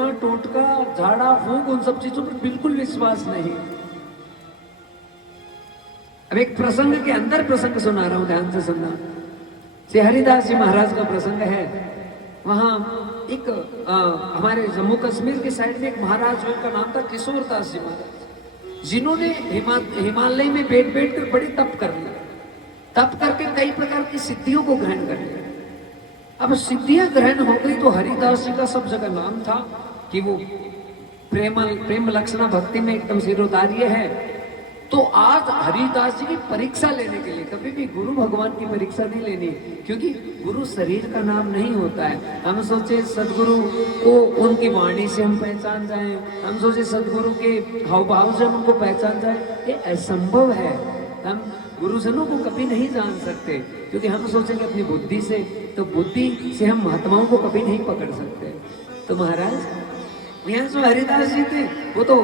टोना टोटका झाड़ा फूंक उन सब चीजों पर बिल्कुल विश्वास नहीं। अब एक प्रसंग के अंदर प्रसंग सुना रहा हूं, ध्यान से सुनना। श्री हरिदास जी महाराज का प्रसंग है। वहां एक हमारे जम्मू कश्मीर के साइड में एक महाराज, उनका नाम था किशोरदास जी महाराज, जिन्होंने हिमालय में बैठ बैठ कर बड़े तप कर लिया। तप करके कई प्रकार की सिद्धियों को ग्रहण कर लिया। अब सिद्धियां ग्रहण हो गई तो हरिदास जी का सब जगह नाम था कि वो प्रेम लक्षणा भक्ति में एकदम सिरोधार्य है। तो आज हरिदास जी की परीक्षा लेने के लिए, कभी भी गुरु भगवान की परीक्षा नहीं लेनी, क्योंकि गुरु शरीर का नाम नहीं होता है। हम सोचे सदगुरु को उनकी वाणी से हम पहचान जाएं, हम सोचे सदगुरु के हाव भाव से हम उनको पहचान जाएं, ये असंभव है। हम गुरुजनों को कभी नहीं जान सकते, क्योंकि हम सोचेंगे अपनी बुद्धि से, तो बुद्धि से हम महात्माओं को कभी नहीं पकड़ सकते। तो महाराज यहाँ जो हरिदास जी थे वो तो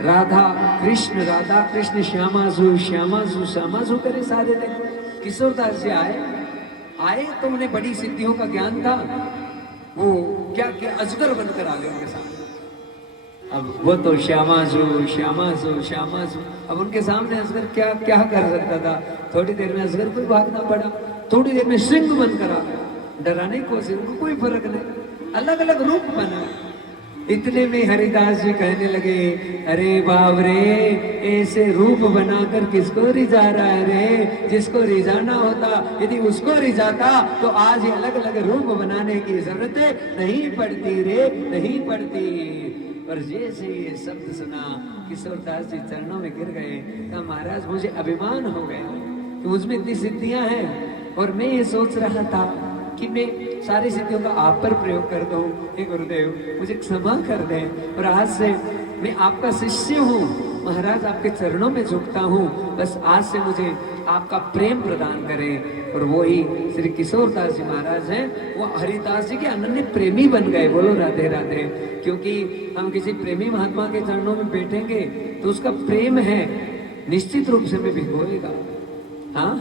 राधा कृष्ण श्यामाजू श्यामाजू करे साधे थे। किशोरदास जी आए तो उन्हें बड़ी सिद्धियों का ज्ञान था। वो क्या अजगर बनकर आ गए उनके सामने। अब वो तो श्यामाजू अब उनके सामने अजगर क्या कर सकता था। थोड़ी देर में अजगर को भागना पड़ा, थोड़ी देर में सिंह बनकर आ गया। डराने को सिंह को कोई फर्क नहीं, अलग अलग रूप बना। इतने में हरिदास जी कहने लगे, अरे बाप रे, ऐसे रूप बनाकर किसको रिझा रहा है रे। जिसको रिझाना होता यदि उसको रिझाता तो आज ये अलग अलग रूप बनाने की जरूरत नहीं पड़ती रे, नहीं पड़ती। और जैसे ये शब्द सुना किशोरदास जी चरणों में गिर गए। कहा महाराज मुझे अभिमान हो गया कि मुझमें इतनी सिद्धियां हैं और मैं ये सोच रहा था कि मैं सारी सिद्धियों का आप पर प्रयोग कर दूं। हे गुरुदेव मुझे क्षमा कर दें, और आज से मैं आपका शिष्य हूँ महाराज, आपके चरणों में झुकता हूँ। बस आज से मुझे आपका प्रेम प्रदान करें। और वही श्री किशोरदास जी महाराज हैं, वो हरिदास जी के अनन्य प्रेमी बन गए। बोलो राधे राधे। क्योंकि हम किसी प्रेमी महात्मा के चरणों में बैठेंगे तो उसका प्रेम है निश्चित रूप से में भिगोएगा। हाँ,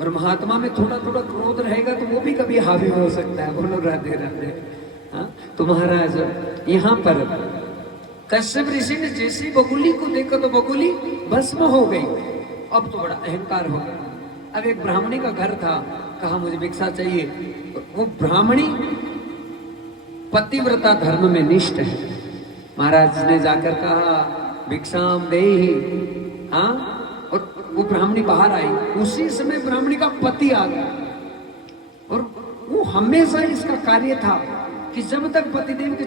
और महात्मा में थोड़ा थोड़ा क्रोध रहेगा तो वो भी कभी हावी हो सकता है। बोलो राधे राधे। हाँ, तो महाराज यहाँ पर कश्यप ऋषि ने जैसी बगुली को देखा तो बगुली भस्म हो गई। अब तो बड़ा अहंकार हो गया। अब एक ब्राह्मणी का घर था, कहा मुझे भिक्षा चाहिए। वो ब्राह्मणी पतिव्रता धर्म में निष्ठ है। महाराज ने जाकर कहा भिक्षाम देहि। हाँ, और वो ब्राह्मणी बाहर आई। उसी समय ब्राह्मणी का पति आ गया। और वो हमेशा इसका कार्य था कि जब तक पतिदेव के